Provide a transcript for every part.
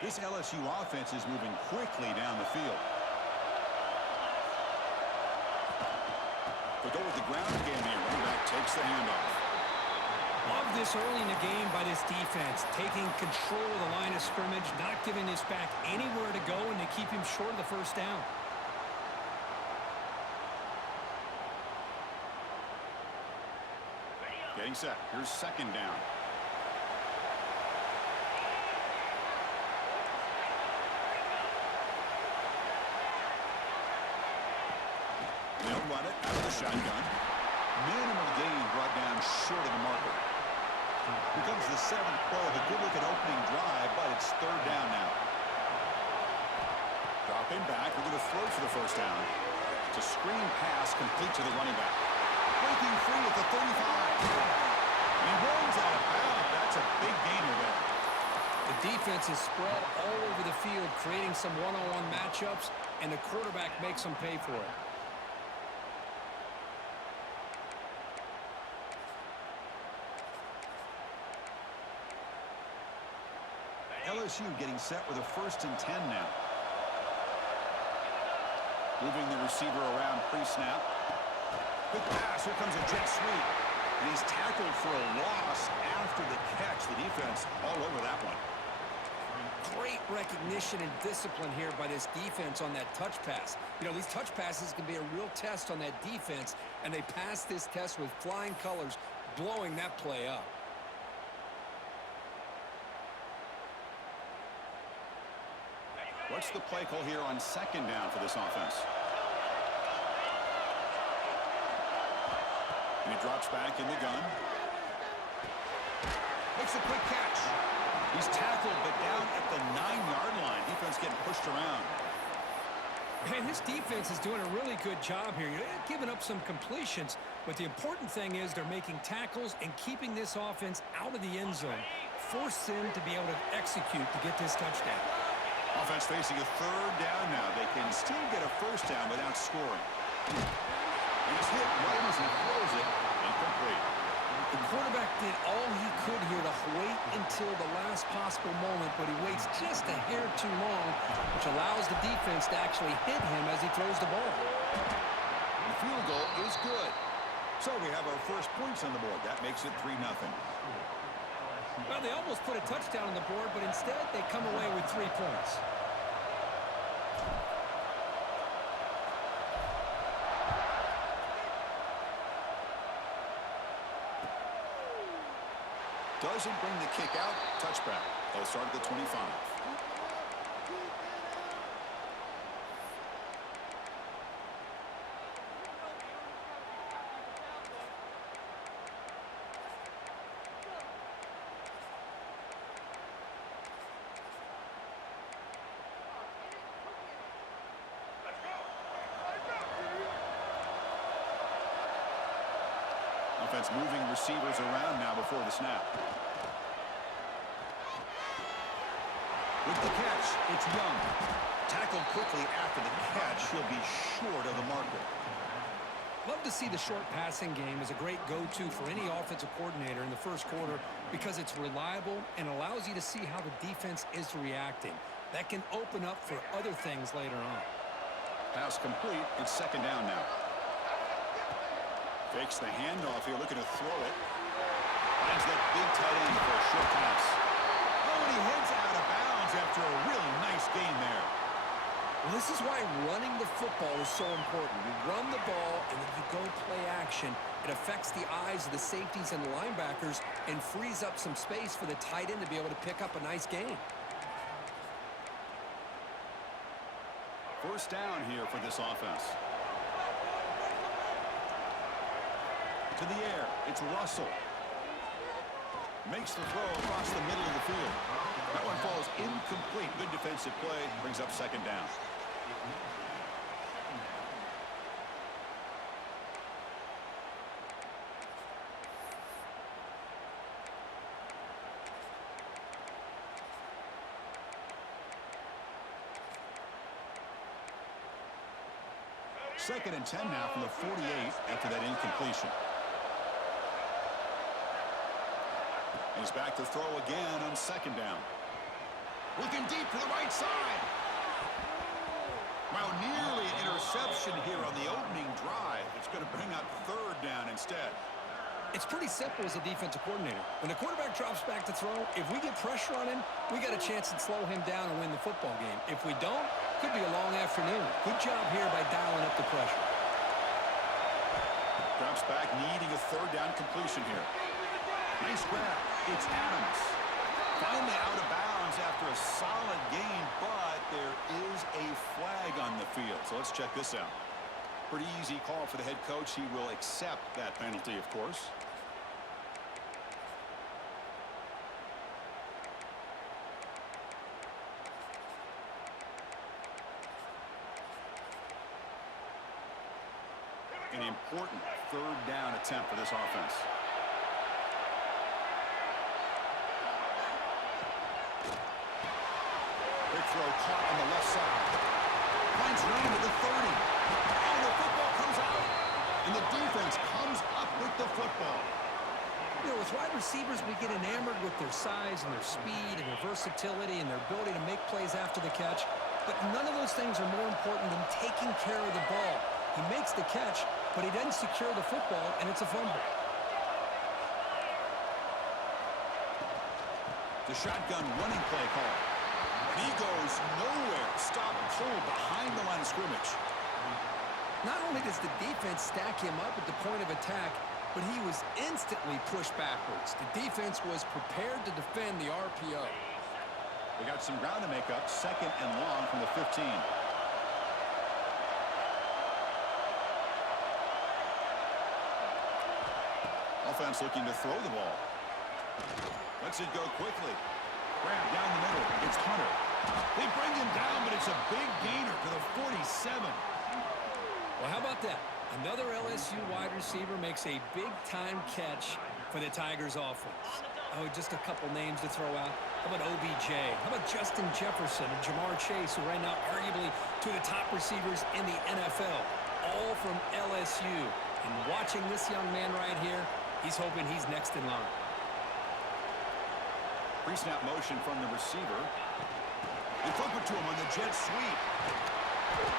This LSU offense is moving quickly down the field. They go with the ground game here. Running back takes the handoff. Love this early in the game by this defense, taking control of the line of scrimmage, not giving this back anywhere to go, and they keep him short of the first down. Getting set. Here's second down. They'll run it out of the shotgun. Minimal gain brought down short of the marker. Here comes the seventh play of a good-looking opening drive, but it's third down now. Dropping back. We're going to throw for the first down. It's a screen pass complete to the running back. Breaking free at the 35. He runs out of bounds. That's a big gainer there. The defense is spread all over the field, creating some one-on-one matchups, and the quarterback makes them pay for it. LSU getting set with a 1st and 10 now. Moving the receiver around pre-snap. Quick pass. Here comes a jet sweep. And he's tackled for a loss after the catch. The defense all over that one. Great recognition and discipline here by this defense on that touch pass. You know, these touch passes can be a real test on that defense, and they passed this test with flying colors, blowing that play up. What's the play call here on second down for this offense? And he drops back in the gun. Makes a quick catch. He's tackled, but down at the 9-yard line. Defense getting pushed around. Man, this defense is doing a really good job here. They're giving up some completions, but the important thing is they're making tackles and keeping this offense out of the end zone. Force them to be able to execute to get this touchdown. Offense facing a third down now. They can still get a first down without scoring. He's hit right as he throws it. Incomplete. The quarterback did all he could here to wait until the last possible moment, but he waits just a hair too long, which allows the defense to actually hit him as he throws the ball. The field goal is good. So we have our first points on the board. That makes it 3-0. Well, they almost put a touchdown on the board, but instead they come away with 3 points. Doesn't bring the kick out. Touchback. They'll start at the 25. Offense moving receivers around now before the snap. With the catch, it's Young. Tackled quickly after the catch. He'll be short of the marker. Love to see the short passing game as a great go-to for any offensive coordinator in the first quarter because it's reliable and allows you to see how the defense is reacting. That can open up for other things later on. Pass complete. It's second down now. Fakes the handoff here, looking to throw it. Finds that big tight end for a short pass. Oh, and he heads out of bounds after a really nice gain there. Well, this is why running the football is so important. You run the ball, and then you go play action. It affects the eyes of the safeties and the linebackers and frees up some space for the tight end to be able to pick up a nice gain. First down here for this offense. To the air, it's Russell. Makes the throw across the middle of the field. That one falls incomplete. Good defensive play. Brings up second down. Second and 10 now from the 48 after that incompletion. He's back to throw again on second down. Looking deep to the right side. Well, nearly an interception here on the opening drive. It's going to bring up third down instead. It's pretty simple as a defensive coordinator. When the quarterback drops back to throw, if we get pressure on him, we got a chance to slow him down and win the football game. If we don't, could be a long afternoon. Good job here by dialing up the pressure. Drops back, needing a third down completion here. Nice grab. It's Adams. Finally out of bounds after a solid gain, but there is a flag on the field. So let's check this out. Pretty easy call for the head coach. He will accept that penalty, of course. An important third down attempt for this offense. Big throw caught on the left side. Finds room at the 30. And the football comes out. And the defense comes up with the football. You know, with wide receivers, we get enamored with their size and their speed and their versatility and their ability to make plays after the catch. But none of those things are more important than taking care of the ball. He makes the catch, but he doesn't secure the football, and it's a fumble. The shotgun running play call. He goes nowhere. Stop cold behind the line of scrimmage. Not only does the defense stack him up at the point of attack, but he was instantly pushed backwards. The defense was prepared to defend the RPO. We got some ground to make up. Second and long from the 15. Offense looking to throw the ball. Lets it go quickly. Grab down the middle. It's Hunter. They bring him down, but it's a big gainer to the 47. Well, how about that? Another LSU wide receiver makes a big-time catch for the Tigers offense. Oh, just a couple names to throw out. How about OBJ? How about Justin Jefferson and Jamar Chase, who right now arguably two of the top receivers in the NFL, all from LSU. And watching this young man right here, he's hoping he's next in line. Pre-snap motion from the receiver. They flip it to him on the jet sweep.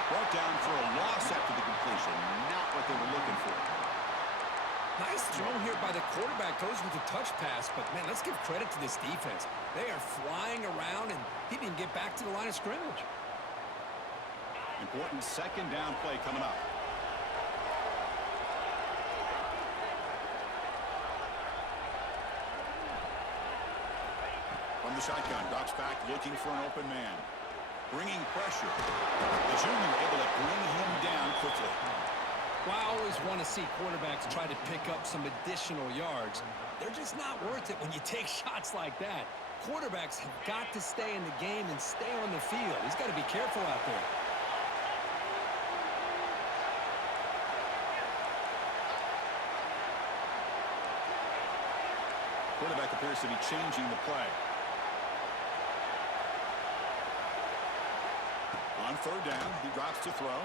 Brought down for a loss after the completion. Not what they were looking for. Nice throw here by the quarterback. Goes with a touch pass, but, man, let's give credit to this defense. They are flying around, and he didn't get back to the line of scrimmage. Important second down play coming up. From the shotgun, drops back, looking for an open man. Bringing pressure. The junior able to bring him down quickly. Well, I always want to see quarterbacks try to pick up some additional yards. They're just not worth it when you take shots like that. Quarterbacks have got to stay in the game and stay on the field. He's got to be careful out there. Quarterback appears to be changing the play. On third down, he drops to throw.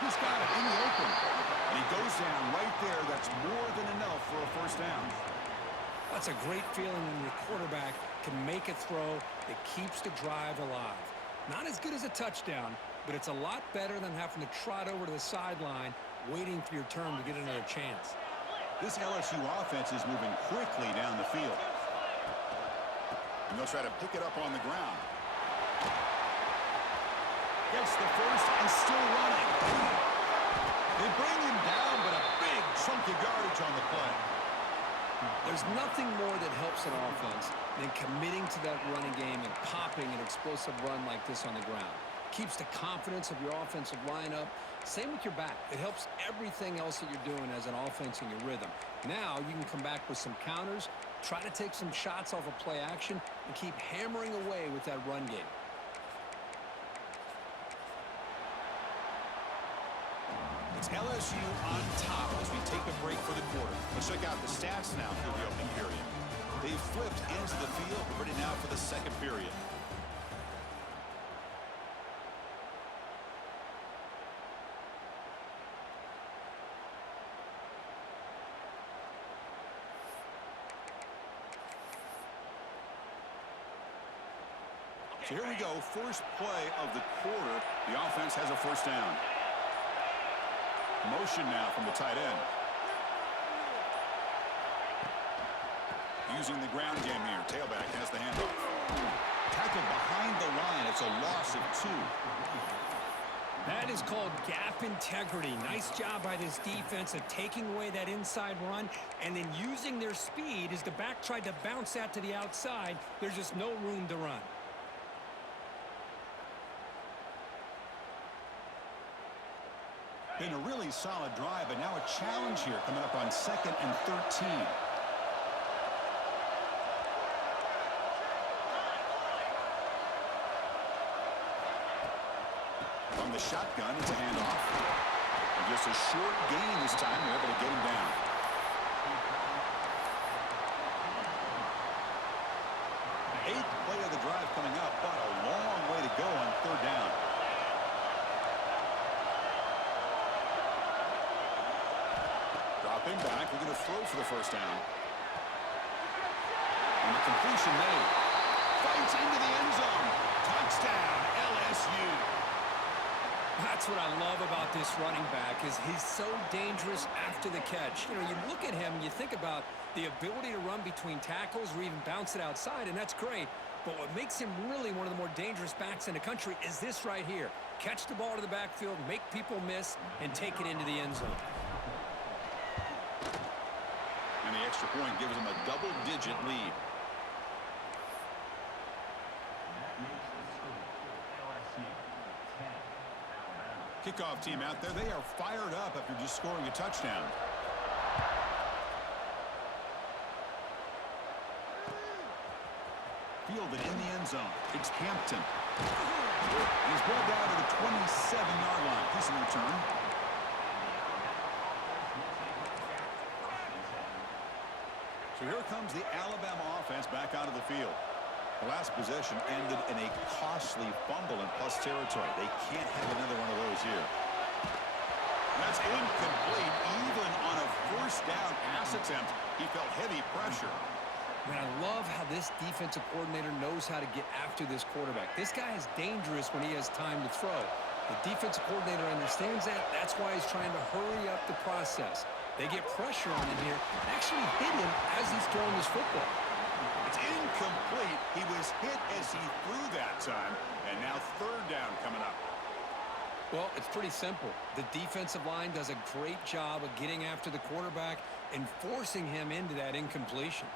He's got it in the open. And he goes down right there. That's more than enough for a first down. That's a great feeling when your quarterback can make a throw that keeps the drive alive. Not as good as a touchdown, but it's a lot better than having to trot over to the sideline waiting for your turn to get another chance. This LSU offense is moving quickly down the field. And they'll try to pick it up on the ground. Gets the first and still running. They bring him down, but a big chunk of yardage on the play. There's nothing more that helps an offense than committing to that running game and popping an explosive run like this on the ground. Keeps the confidence of your offensive lineup. Same with your back. It helps everything else that you're doing as an offense in your rhythm. Now you can come back with some counters, try to take some shots off of play action, and keep hammering away with that run game. It's LSU on top as we take a break for the quarter. Let's check out the stats now for the opening period. They've flipped into the field, ready now for the second period. So here we go, first play of the quarter. The offense has a first down. Motion now from the tight end. Using the ground game here. Tailback has the handoff. Tackled behind the line. It's a loss of 2. That is called gap integrity. Nice job by this defense of taking away that inside run and then using their speed as the back tried to bounce that to the outside. There's just no room to run. Been a really solid drive, but now a challenge here coming up on 2nd and 13. From the shotgun, it's a handoff. And just a short gain this time. They're able to get him down. Eighth play of the drive coming up, but a long way to go on 3rd down. Dropping back, we're going to throw for the first down. And the completion made. Fights into the end zone. Touchdown, LSU. That's what I love about this running back is he's so dangerous after the catch. You know, you look at him, you think about the ability to run between tackles or even bounce it outside, and that's great. But what makes him really one of the more dangerous backs in the country is this right here. Catch the ball to the backfield, make people miss, and take it into the end zone. And the extra point gives them a double-digit lead. Kickoff team out there. They are fired up after just scoring a touchdown. Fielded in the end zone. It's Hampton. He's brought down to the 27-yard line. Decent return. So here comes the Alabama offense back onto the field. The last possession ended in a costly fumble in plus territory. They can't have another one of those here. That's incomplete. Even on a first down pass attempt, he felt heavy pressure. Man, I love how this defensive coordinator knows how to get after this quarterback. This guy is dangerous when he has time to throw. The defensive coordinator understands that. That's why he's trying to hurry up the process. They get pressure on him here and actually hit him as he's throwing this football. It's incomplete. He was hit as he threw that time. And now 3rd down coming up. Well, it's pretty simple. The defensive line does a great job of getting after the quarterback and forcing him into that incompletion.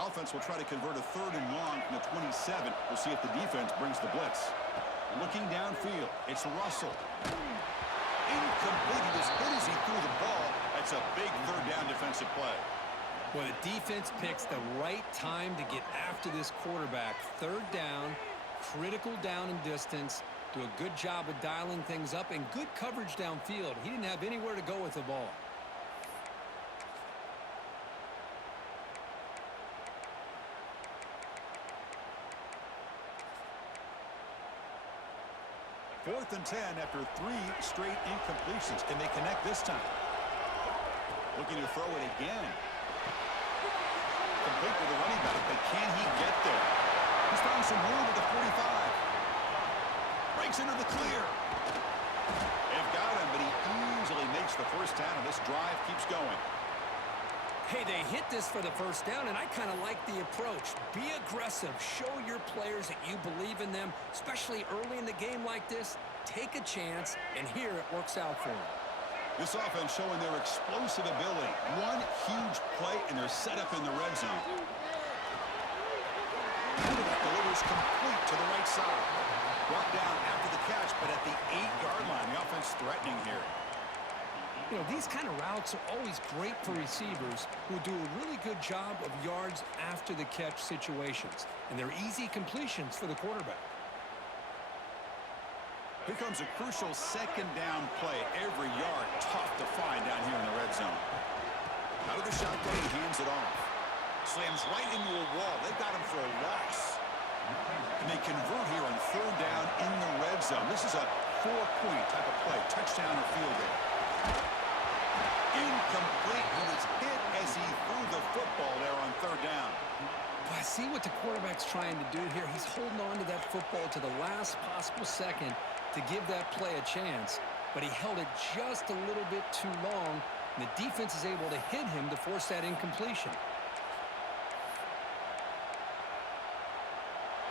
Offense will try to convert a 3rd and long from the 27. We'll see if the defense brings the blitz. Looking downfield, it's Russell. Incomplete. He was hit as he threw the ball. That's a big 3rd down defensive play. Well, the defense picks the right time to get after this quarterback. 3rd down, critical down and distance. Do a good job of dialing things up and good coverage downfield. He didn't have anywhere to go with the ball. Fourth and 10 after 3 straight incompletions. Can they connect this time? Looking to throw it again. Complete with the running back, but can he get there? He's found some room at the 45. Breaks into the clear. They've got him, but he easily makes the first down, and this drive keeps going. Hey, they hit this for the first down, and I kind of like the approach. Be aggressive. Show your players that you believe in them, especially early in the game like this. Take a chance, and here it works out for them. This offense showing their explosive ability. One huge play, and they're set up in the red zone. And that delivers complete to the right side. Brought down after the catch, but at the 8-yard line, the offense threatening here. You know, these kind of routes are always great for receivers who do a really good job of yards after the catch situations. And they're easy completions for the quarterback. Here comes a crucial 2nd down play. Every yard tough to find down here in the red zone. Out of the shotgun, he hands it off. Slams right into a wall. They've got him for a loss. And they convert here on 3rd down in the red zone. This is a 4-point type of play. Touchdown or field goal. incomplete. He was hit as he threw the football there on third down. I see what the quarterback's trying to do here. He's holding on to that football to the last possible second to give that play a chance, but he held it just a little bit too long, and the defense is able to hit him to force that incompletion.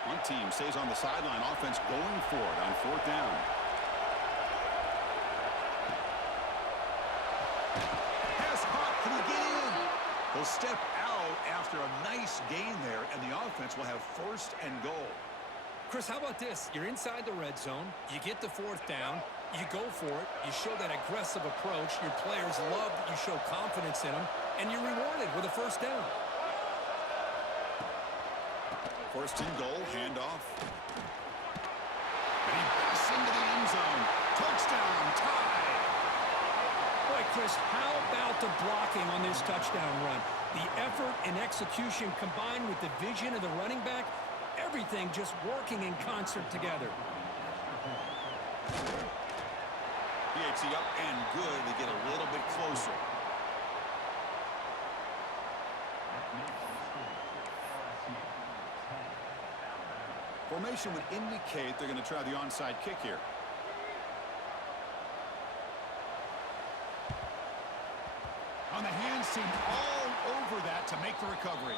One team stays on the sideline. Offense going for it on fourth down. Pass caught. Can he get in? He'll step out after a nice gain there, and the offense will have first and goal. Chris, how about this? You're inside the red zone. You get the fourth down. You go for it. You show that aggressive approach. Your players love that you show confidence in them, and you're rewarded with a first down. First and goal, handoff. And he busts into the end zone. Touchdown, tie. Boy, Chris, how about the blocking on this touchdown run? The effort and execution combined with the vision of the running back, everything just working in concert together. Pt2 up and good. They get a little bit closer. Formation would indicate they're going to try the onside kick here. On the hands team all over that to make the recovery.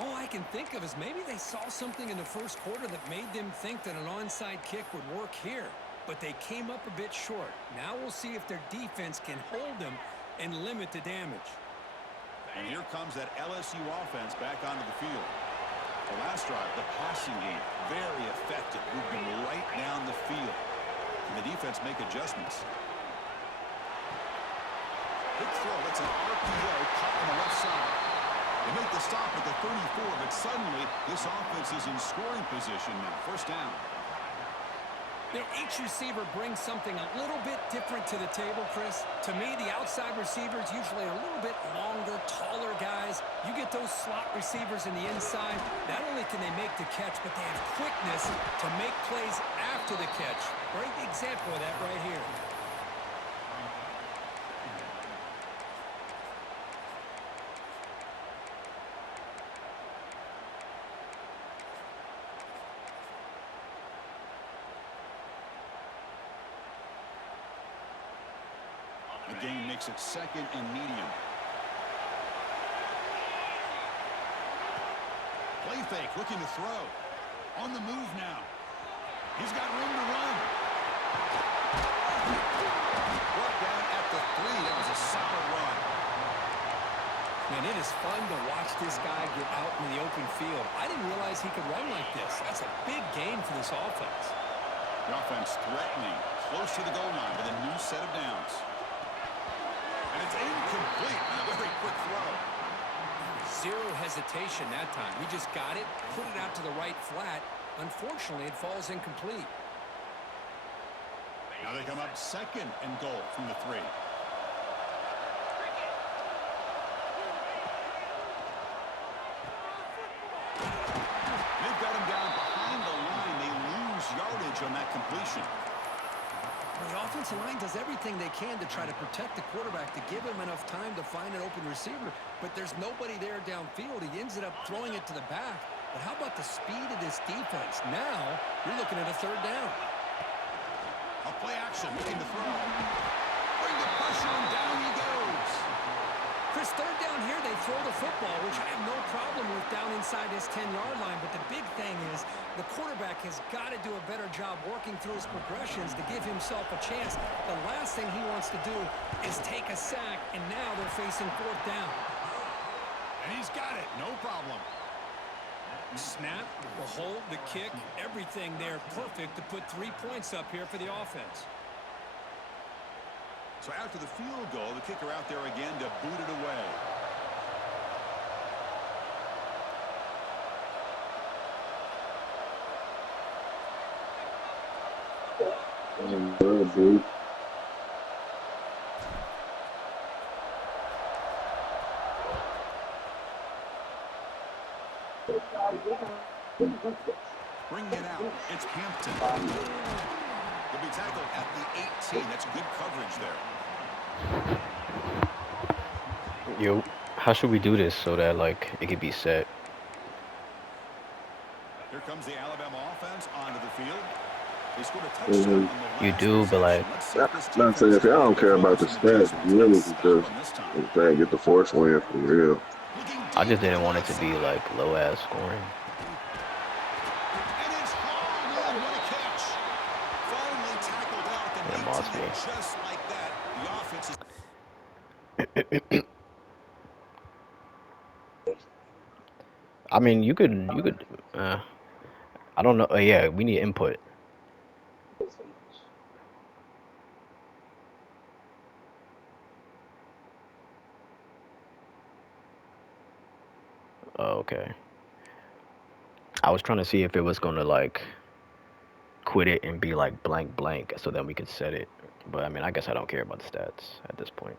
All I can think of is maybe they saw something in the first quarter that made them think that an onside kick would work here, but they came up a bit short. Now we'll see if their defense can hold them and limit the damage. And here comes that LSU offense back onto the field. The last drive, the passing game, very effective, moving right down the field. And the defense make adjustments. Big throw, that's an RPO caught on the left side. They make the stop at the 34, but suddenly this offense is in scoring position now. First down. You know, each receiver brings something a little bit different to the table, Chris. To me, the outside receivers usually are a little bit longer, taller guys. You get those slot receivers in the inside, not only can they make the catch, but they have quickness to make plays after the catch. Great example of that right here. The game makes it second and medium. Play fake, looking to throw. On the move now. He's got room to run. Brought down at the 3. That was a solid run. Man, it is fun to watch this guy get out in the open field. I didn't realize he could run like this. That's a big gain for this offense. The offense threatening, close to the goal line with a new set of downs. And it's incomplete on a very quick throw. Zero hesitation that time. He just got it, put it out to the right flat. Unfortunately, it falls incomplete. Now they come up second and goal from the 3. They've got him down behind the line. They lose yardage on that completion. Well, the offensive line does everything they can to try to protect the quarterback, to give him enough time to find an open receiver, but there's nobody there downfield. He ends up throwing it to the back. But how about the speed of this defense? Now you're looking at a third down. A play action, looking to throw. Bring the pressure on, down he goes. Chris, third down here, they throw the football, which I have no problem with down inside his 10-yard line. But the big thing is the quarterback has got to do a better job working through his progressions to give himself a chance. The last thing he wants to do is take a sack, and now they're facing fourth down. And he's got it, no problem. Snap, the hold, the kick, everything there perfect to put 3 points up here for the offense. So after the field goal, the kicker out there again to boot it away. Bring it out. It's Hampton. He'll be tackled at the 18. That's good coverage there. Yo, how should we do this so that like it could be set? Here comes the Alabama offense onto the field. They scored a touchdown Mm-hmm. on the You last do, but possession. like, Let's see if this Not saying defense if is y'all ready don't to care make about the some stats, adjustments and really stop just them this time. I'm saying get the force win for real. Looking I deep just to the didn't want it left to be side. like low ass scoring. And it's hauled in. What a catch. Finally tackled out at the Yeah, 19, Moss me. and just like that, the offense is... I mean, you could. I don't know. Yeah, we need input. Okay. I was trying to see if it was gonna like quit it and be like blank blank, so then we could set it. But I mean, I guess I don't care about the stats at this point.